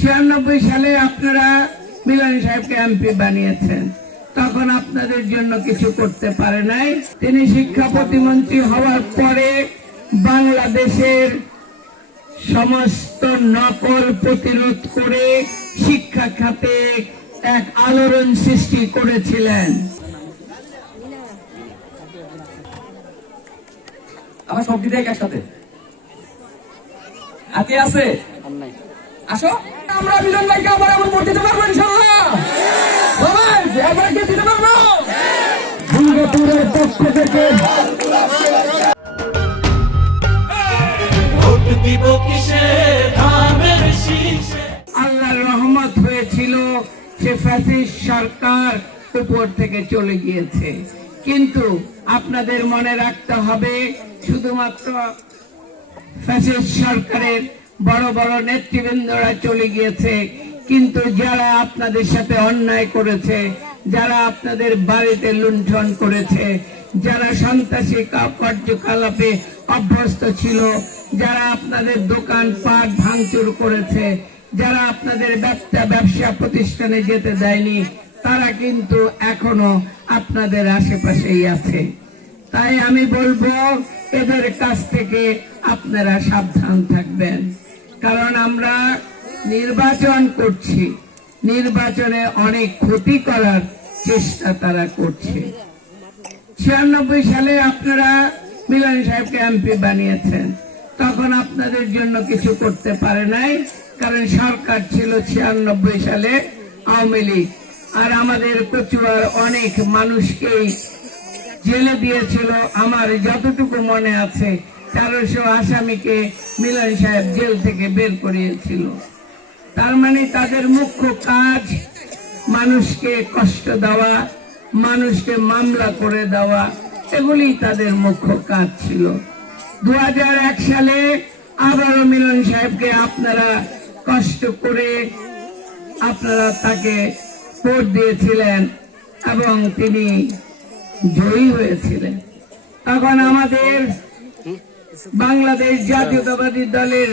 96 সালে আপনারা মিলন সাহেবকে এমপি বানিয়েছেন, তখন আপনাদের জন্য কিছু করতে পারে নাই। তিনি শিক্ষা প্রতিমন্ত্রী হওয়ার পরে বাংলাদেশের সমস্ত নকল প্রতিরোধ করে শিক্ষা খাতে এক আলোড়ন সৃষ্টি করেছিলেন। আমার সব দিতে একসাথে হাতে আছে, আসো আমরা মিলন ভাইকে আবার আমরা ভোট দিতে পারবো ইনশাআল্লাহ। সবাই এবার কে দিতে পারবো? দুর্গাপুরের পক্ষ থেকে আল্লাহর রহমত হয়েছিল, সে ফ্যাসিস্ট সরকার উপর থেকে চলে গিয়েছে। কিন্তু আপনাদের মনে রাখতে হবে, শুধুমাত্র ফ্যাসিস্ট সরকারের বড় বড় নেতৃবৃন্দরা চলে গিয়েছে, কিন্তু যারা আপনাদের সাথে অন্যায় করেছে, যারা আপনাদের বাড়িতে লুণ্ঠন করেছে, যারা সন্ত্রাসী কার্যকলাপে অভ্যস্ত ছিল, যারা আপনাদের দোকানপাট ভাঙচুর করেছে, যারা আপনাদের ব্যবসা প্রতিষ্ঠানে যেতে দেয়নি, তারা কিন্তু এখনো আপনাদের আশেপাশেই আছে। তাই আমি বলবো, এদের কাছ থেকে আপনারা সাবধান থাকবেন। কারণ আমরা নির্বাচন করছি, নির্বাচনে অনেক ক্ষতি করার চেষ্টা তারা করছে। 96 সালে আপনারা মিলন সাহেবকে এমপি বানিয়েছেন, তখন আপনাদের জন্য কিছু করতে পারে নাই, কারণ সরকার ছিল 96 সালে আওয়ামী লীগ। আর আমাদের কচুয়ার অনেক মানুষকেই জেলে দিয়েছিল। আমার যতটুকু মনে আছে, 400 আসামিকে মিলন সাহেব জেল থেকে বের করিয়েছিল। তার মানে তাদের মুখ্য কাজ মানুষকে কষ্ট দেওয়া, মানুষকে মামলা করে দেওয়া, এগুলি তাদের মুখ্য কাজ ছিল। 2001 সালে আবারও মিলন সাহেবকে আপনারা কষ্ট করে আপনারা তাকে ভোট দিয়েছিলেন এবং তিনি জয়ী হয়েছিলেন। তখন আমাদের বাংলাদেশ জাতীয়তাবাদী দলের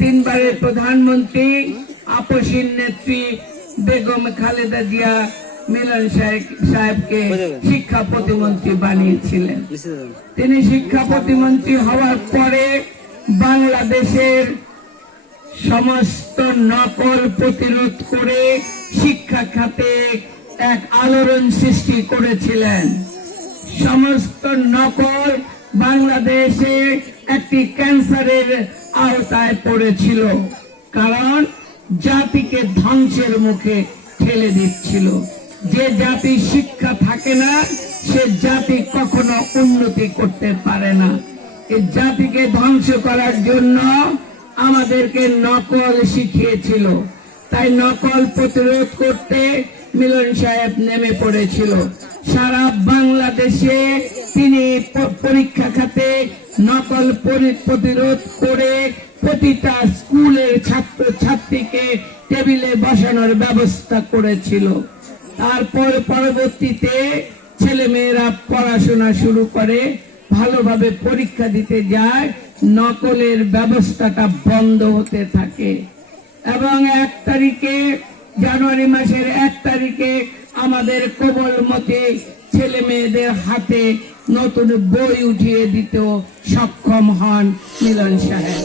তিনবারের প্রধানমন্ত্রী আপসীন নেত্রী বেগম খালেদা জিয়া মিলন সাহেবকে শিক্ষা প্রতিমন্ত্রী বানিয়েছিলেন। তিনি শিক্ষা প্রতিমন্ত্রী হওয়ার পরে বাংলাদেশের সমস্ত নকল প্রতিরোধ করে শিক্ষা খাতে এক আলোড়ন সৃষ্টি করেছিলেন। সমস্ত নকল বাংলাদেশে একটি ক্যান্সারের আওতায় পড়েছিল, কারণ জাতিকে ধ্বংসের মুখে ঠেলে দিচ্ছিল। যে জাতি শিক্ষা থাকে না, সে জাতি কখনো উন্নতি করতে পারে না। এই জাতিকে ধ্বংস করার জন্য আমাদেরকে নকল শিখিয়েছিল। তাই নকল প্রতিরোধ করতে মিলন সাহেব নেমে পড়েছিল। সারা বাংলাদেশে তিনি পরীক্ষা খাতে নকল প্রতিরোধ করে প্রতিটা স্কুলের ছাত্রছাত্রীকে টেবিলে বসানোর ব্যবস্থা করেছিল। তারপর পরবর্তীতে ছেলে মেয়েরা পড়াশোনা শুরু করে, ভালোভাবে পরীক্ষা দিতে যায়, নকলের ব্যবস্থাটা বন্ধ হতে থাকে। এবং 1 তারিখে, জানুয়ারি মাসের 1 তারিখে আমাদের কোমলমতি ছেলে মেয়েদের হাতে নতুন বই উঠিয়ে দিতে সক্ষম হন মিলন সাহেব।